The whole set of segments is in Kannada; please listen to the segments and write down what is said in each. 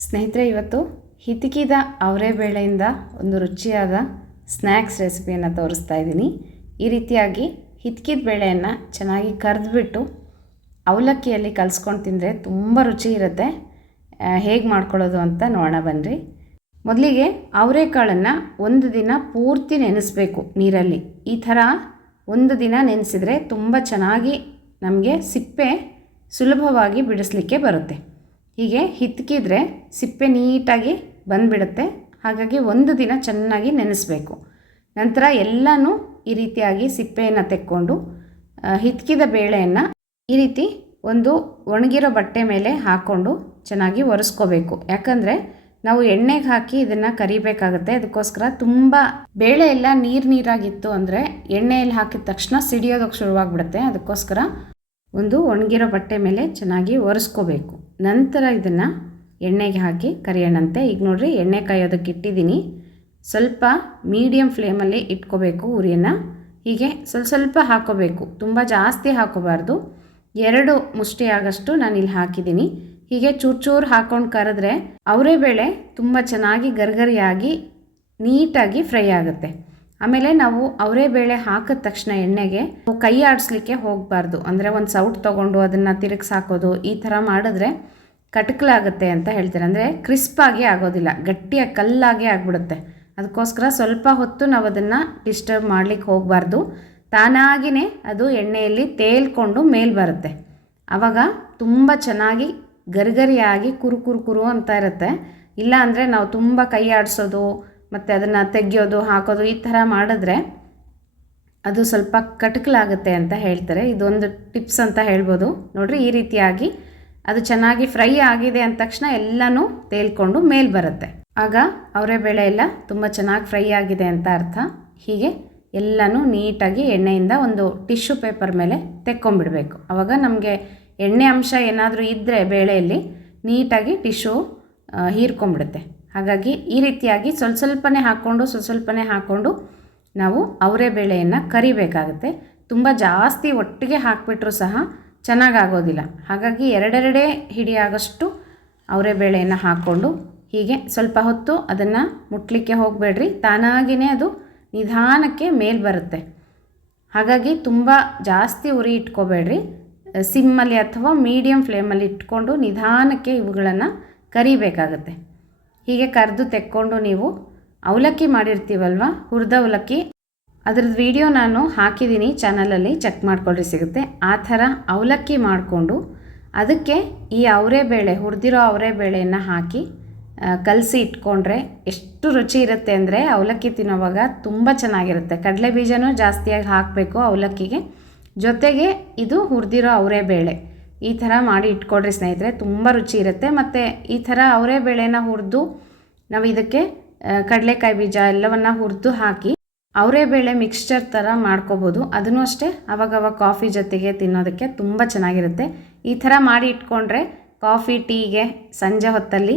ಸ್ನೇಹಿತರೆ, ಇವತ್ತು ಹಿತಿಕಿದ ಅವರೇ ಬೇಳೆಯಿಂದ ಒಂದು ರುಚಿಯಾದ ಸ್ನ್ಯಾಕ್ಸ್ ರೆಸಿಪಿಯನ್ನು ತೋರಿಸ್ತಾ ಇದ್ದೀನಿ. ಈ ರೀತಿಯಾಗಿ ಹಿತ್ಕಿದ ಬೇಳೆಯನ್ನು ಚೆನ್ನಾಗಿ ಕರೆದ್ಬಿಟ್ಟು ಅವಲಕ್ಕಿಯಲ್ಲಿ ಕಲಿಸ್ಕೊಂಡು ತಿಂದರೆ ತುಂಬ ರುಚಿ ಇರುತ್ತೆ. ಹೇಗೆ ಮಾಡ್ಕೊಳ್ಳೋದು ಅಂತ ನೋಡೋಣ ಬನ್ನಿರಿ ಮೊದಲಿಗೆ ಅವರೆಕಾಳನ್ನು ಒಂದು ದಿನ ಪೂರ್ತಿ ನೆನೆಸ್ಬೇಕು ನೀರಲ್ಲಿ. ಈ ಥರ ಒಂದು ದಿನ ನೆನೆಸಿದರೆ ತುಂಬ ಚೆನ್ನಾಗಿ ನಮಗೆ ಸಿಪ್ಪೆ ಸುಲಭವಾಗಿ ಬಿಡಿಸ್ಲಿಕ್ಕೆ ಬರುತ್ತೆ. ಹೀಗೆ ಹಿತ್ಕಿದ್ರೆ ಸಿಪ್ಪೆ ನೀಟಾಗಿ ಬಂದುಬಿಡುತ್ತೆ. ಹಾಗಾಗಿ ಒಂದು ದಿನ ಚೆನ್ನಾಗಿ ನೆನೆಸ್ಬೇಕು. ನಂತರ ಎಲ್ಲನೂ ಈ ರೀತಿಯಾಗಿ ಸಿಪ್ಪೆಯನ್ನು ತೆಕ್ಕೊಂಡು ಹಿತ್ಕಿದ ಬೇಳೆಯನ್ನು ಈ ರೀತಿ ಒಂದು ಒಣಗಿರೋ ಬಟ್ಟೆ ಮೇಲೆ ಹಾಕ್ಕೊಂಡು ಚೆನ್ನಾಗಿ ಒರೆಸ್ಕೋಬೇಕು. ಯಾಕಂದರೆ ನಾವು ಎಣ್ಣೆಗೆ ಹಾಕಿ ಇದನ್ನು ಕರಿಬೇಕಾಗುತ್ತೆ. ಅದಕ್ಕೋಸ್ಕರ ತುಂಬ ಬೇಳೆ ಎಲ್ಲ ನೀರು ನೀರಾಗಿತ್ತು ಅಂದರೆ ಎಣ್ಣೆಯಲ್ಲಿ ಹಾಕಿದ ತಕ್ಷಣ ಸಿಡಿಯೋದಕ್ಕೆ ಶುರುವಾಗ್ಬಿಡುತ್ತೆ. ಅದಕ್ಕೋಸ್ಕರ ಒಂದು ಒಣಗಿರೋ ಬಟ್ಟೆ ಮೇಲೆ ಚೆನ್ನಾಗಿ ಒರೆಸ್ಕೋಬೇಕು. ನಂತರ ಇದನ್ನು ಎಣ್ಣೆಗೆ ಹಾಕಿ ಕರಿಯೋಣಂತೆ ಈಗ ನೋಡಿರಿ, ಎಣ್ಣೆ ಕಾಯೋದಕ್ಕೆ ಇಟ್ಟಿದ್ದೀನಿ. ಸ್ವಲ್ಪ ಮೀಡಿಯಮ್ ಫ್ಲೇಮಲ್ಲಿ ಇಟ್ಕೋಬೇಕು ಉರಿಯನ್ನು. ಹೀಗೆ ಸ್ವಲ್ಪ ಸ್ವಲ್ಪ ಹಾಕೋಬೇಕು. ತುಂಬ ಜಾಸ್ತಿ ಹಾಕೋಬಾರ್ದು. ಎರಡು ಮುಷ್ಟಿ ಆಗಷ್ಟು ನಾನು ಇಲ್ಲಿ ಹಾಕಿದ್ದೀನಿ. ಹೀಗೆ ಚೂರು ಚೂರು ಹಾಕ್ಕೊಂಡು ಕರೆದ್ರೆ ಅವರೇ ಬೇಳೆ ತುಂಬ ಚೆನ್ನಾಗಿ ಗರ್ಗರಿಯಾಗಿ ನೀಟಾಗಿ ಫ್ರೈ ಆಗುತ್ತೆ. ಆಮೇಲೆ ನಾವು ಅವರೇ ಬೇಳೆ ಹಾಕಿದ ತಕ್ಷಣ ಎಣ್ಣೆಗೆ ಕೈ ಆಡಿಸ್ಲಿಕ್ಕೆ ಹೋಗಬಾರ್ದು. ಅಂದರೆ ಒಂದು ಸೌಟ್ ತೊಗೊಂಡು ಅದನ್ನು ತಿರುಗಿಸಾಕೋದು ಈ ಥರ ಮಾಡಿದ್ರೆ ಕಟಕಲಾಗುತ್ತೆ ಅಂತ ಹೇಳ್ತಾರೆ. ಅಂದರೆ ಕ್ರಿಸ್ಪಾಗಿ ಆಗೋದಿಲ್ಲ, ಗಟ್ಟಿಯಾಗಿ ಕಲ್ಲಾಗಿ ಆಗಿಬಿಡುತ್ತೆ. ಅದಕ್ಕೋಸ್ಕರ ಸ್ವಲ್ಪ ಹೊತ್ತು ನಾವು ಅದನ್ನು ಡಿಸ್ಟರ್ಬ್ ಮಾಡಲಿಕ್ಕೆ ಹೋಗಬಾರ್ದು. ತಾನಾಗಿಯೇ ಅದು ಎಣ್ಣೆಯಲ್ಲಿ ತೇಲ್ಕೊಂಡು ಮೇಲೆ ಬರುತ್ತೆ. ಆವಾಗ ತುಂಬ ಚೆನ್ನಾಗಿ ಗರಿಗರಿಯಾಗಿ ಕುರು ಕುರು ಅಂತ ಇರುತ್ತೆ. ಇಲ್ಲ ಅಂದರೆ ನಾವು ತುಂಬ ಕೈ ಆಡಿಸೋದು ಮತ್ತು ಅದನ್ನು ತೆಗೆಯೋದು, ಹಾಕೋದು ಈ ಥರ ಮಾಡಿದ್ರೆ ಅದು ಸ್ವಲ್ಪ ಕಟಕಲಾಗುತ್ತೆ ಅಂತ ಹೇಳ್ತಾರೆ. ಇದೊಂದು ಟಿಪ್ಸ್ ಅಂತ ಹೇಳ್ಬೋದು. ನೋಡಿರಿ ಈ ರೀತಿಯಾಗಿ ಅದು ಚೆನ್ನಾಗಿ ಫ್ರೈ ಆಗಿದೆ ಅಂದ ತಕ್ಷಣ ಎಲ್ಲನೂ ತೇಲ್ಕೊಂಡು ಮೇಲೆ ಬರುತ್ತೆ. ಆಗ ಅವರೇ ಬೇಳೆ ಎಲ್ಲ ತುಂಬ ಚೆನ್ನಾಗಿ ಫ್ರೈ ಆಗಿದೆ ಅಂತ ಅರ್ಥ. ಹೀಗೆ ಎಲ್ಲನೂ ನೀಟಾಗಿ ಎಣ್ಣೆಯಿಂದ ಒಂದು ಟಿಶ್ಯೂ ಪೇಪರ್ ಮೇಲೆ ತೆಕ್ಕೊಂಬಿಡಬೇಕು ಆವಾಗ ನಮಗೆ ಎಣ್ಣೆ ಅಂಶ ಏನಾದರೂ ಇದ್ದರೆ ಬೇಳೆಯಲ್ಲಿ ನೀಟಾಗಿ ಟಿಶ್ಯೂ ಹೀರ್ಕೊಂಬಿಡುತ್ತೆ ಹಾಗಾಗಿ ಈ ರೀತಿಯಾಗಿ ಸ್ವಲ್ಪ ಸ್ವಲ್ಪನೇ ಹಾಕ್ಕೊಂಡು, ಸ್ವಲ್ಪ ಸ್ವಲ್ಪನೇ ಹಾಕ್ಕೊಂಡು ನಾವು ಅವರೇ ಬೇಳೆಯನ್ನು ಕರಿಬೇಕಾಗುತ್ತೆ. ತುಂಬ ಜಾಸ್ತಿ ಒಟ್ಟಿಗೆ ಹಾಕಿಬಿಟ್ರೂ ಸಹ ಚೆನ್ನಾಗಾಗೋದಿಲ್ಲ. ಹಾಗಾಗಿ ಎರಡೆರಡೇ ಹಿಡಿಯಾಗಷ್ಟು ಅವರೇ ಬೇಳೆಯನ್ನು ಹಾಕ್ಕೊಂಡು ಹೀಗೆ ಸ್ವಲ್ಪ ಹೊತ್ತು ಅದನ್ನು ಮುಟ್ಲಿಕ್ಕೆ ಹೋಗಬೇಡ್ರಿ. ತಾನಾಗಿಯೇ ಅದು ನಿಧಾನಕ್ಕೆ ಮೇಲೆ ಬರುತ್ತೆ. ಹಾಗಾಗಿ ತುಂಬ ಜಾಸ್ತಿ ಉರಿ ಇಟ್ಕೋಬೇಡ್ರಿ. ಸಿಮ್ಮಲ್ಲಿ ಅಥವಾ ಮೀಡಿಯಮ್ ಫ್ಲೇಮಲ್ಲಿ ಇಟ್ಕೊಂಡು ನಿಧಾನಕ್ಕೆ ಇವುಗಳನ್ನು ಕರಿಬೇಕಾಗತ್ತೆ. ಹೀಗೆ ಕರೆದು ತೆಕ್ಕೊಂಡು ನೀವು ಅವಲಕ್ಕಿ ಮಾಡಿರ್ತೀವಲ್ವ? ಹುರಿದ ಅವಲಕ್ಕಿ. ಅದ್ರದ್ದು ವಿಡಿಯೋ ನಾನು ಹಾಕಿದ್ದೀನಿ ಚಾನಲಲ್ಲಿ ಚೆಕ್ ಮಾಡ್ಕೊಳ್ಳಿ ಸಿಗುತ್ತೆ. ಆ ಥರ ಅವಲಕ್ಕಿ ಮಾಡಿಕೊಂಡು ಅದಕ್ಕೆ ಈ ಅವರೇ ಬೇಳೆ, ಹುರಿದಿರೋ ಅವರೇ ಬೇಳೆಯನ್ನು ಹಾಕಿ ಕಲಸಿ ಇಟ್ಕೊಂಡ್ರೆ ಎಷ್ಟು ರುಚಿ ಇರುತ್ತೆ ಅಂದರೆ ಅವಲಕ್ಕಿ ತಿನ್ನೋವಾಗ ತುಂಬ ಚೆನ್ನಾಗಿರುತ್ತೆ. ಕಡಲೆ ಬೀಜನೂ ಜಾಸ್ತಿಯಾಗಿ ಹಾಕಬೇಕು ಅವಲಕ್ಕಿಗೆ. ಜೊತೆಗೆ ಇದು ಹುರಿದಿರೋ ಅವರೇ ಬೇಳೆ. ಈ ಥರ ಮಾಡಿ ಇಟ್ಕೊಡ್ರಿ ಸ್ನೇಹಿತರೆ, ತುಂಬ ರುಚಿ ಇರುತ್ತೆ. ಮತ್ತು ಈ ಥರ ಅವರೇ ಬೇಳೆನ ಹುರಿದು ನಾವು ಇದಕ್ಕೆ ಕಡಲೆಕಾಯಿ ಬೀಜ ಎಲ್ಲವನ್ನು ಹುರಿದು ಹಾಕಿ ಅವರೇ ಬೇಳೆ ಮಿಕ್ಸ್ಚರ್ ಥರ ಮಾಡ್ಕೋಬೋದು. ಅದನ್ನು ಅಷ್ಟೇ ಅವಾಗವಾಗ ಕಾಫಿ ಜೊತೆಗೆ ತಿನ್ನೋದಕ್ಕೆ ತುಂಬ ಚೆನ್ನಾಗಿರುತ್ತೆ. ಈ ಥರ ಮಾಡಿ ಇಟ್ಕೊಂಡ್ರೆ ಕಾಫಿ ಟೀಗೆ ಸಂಜೆ ಹೊತ್ತಲ್ಲಿ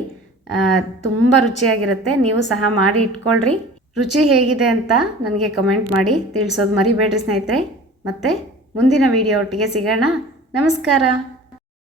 ತುಂಬ ರುಚಿಯಾಗಿರುತ್ತೆ. ನೀವು ಸಹ ಮಾಡಿ ಇಟ್ಕೊಳ್ರಿ. ರುಚಿ ಹೇಗಿದೆ ಅಂತ ನನಗೆ ಕಮೆಂಟ್ ಮಾಡಿ ತಿಳಿಸೋದು ಮರಿಬೇಡ್ರಿ ಸ್ನೇಹಿತರೆ. ಮತ್ತು ಮುಂದಿನ ವಿಡಿಯೋ ಒಟ್ಟಿಗೆ ಸಿಗೋಣ. ನಮಸ್ಕಾರ.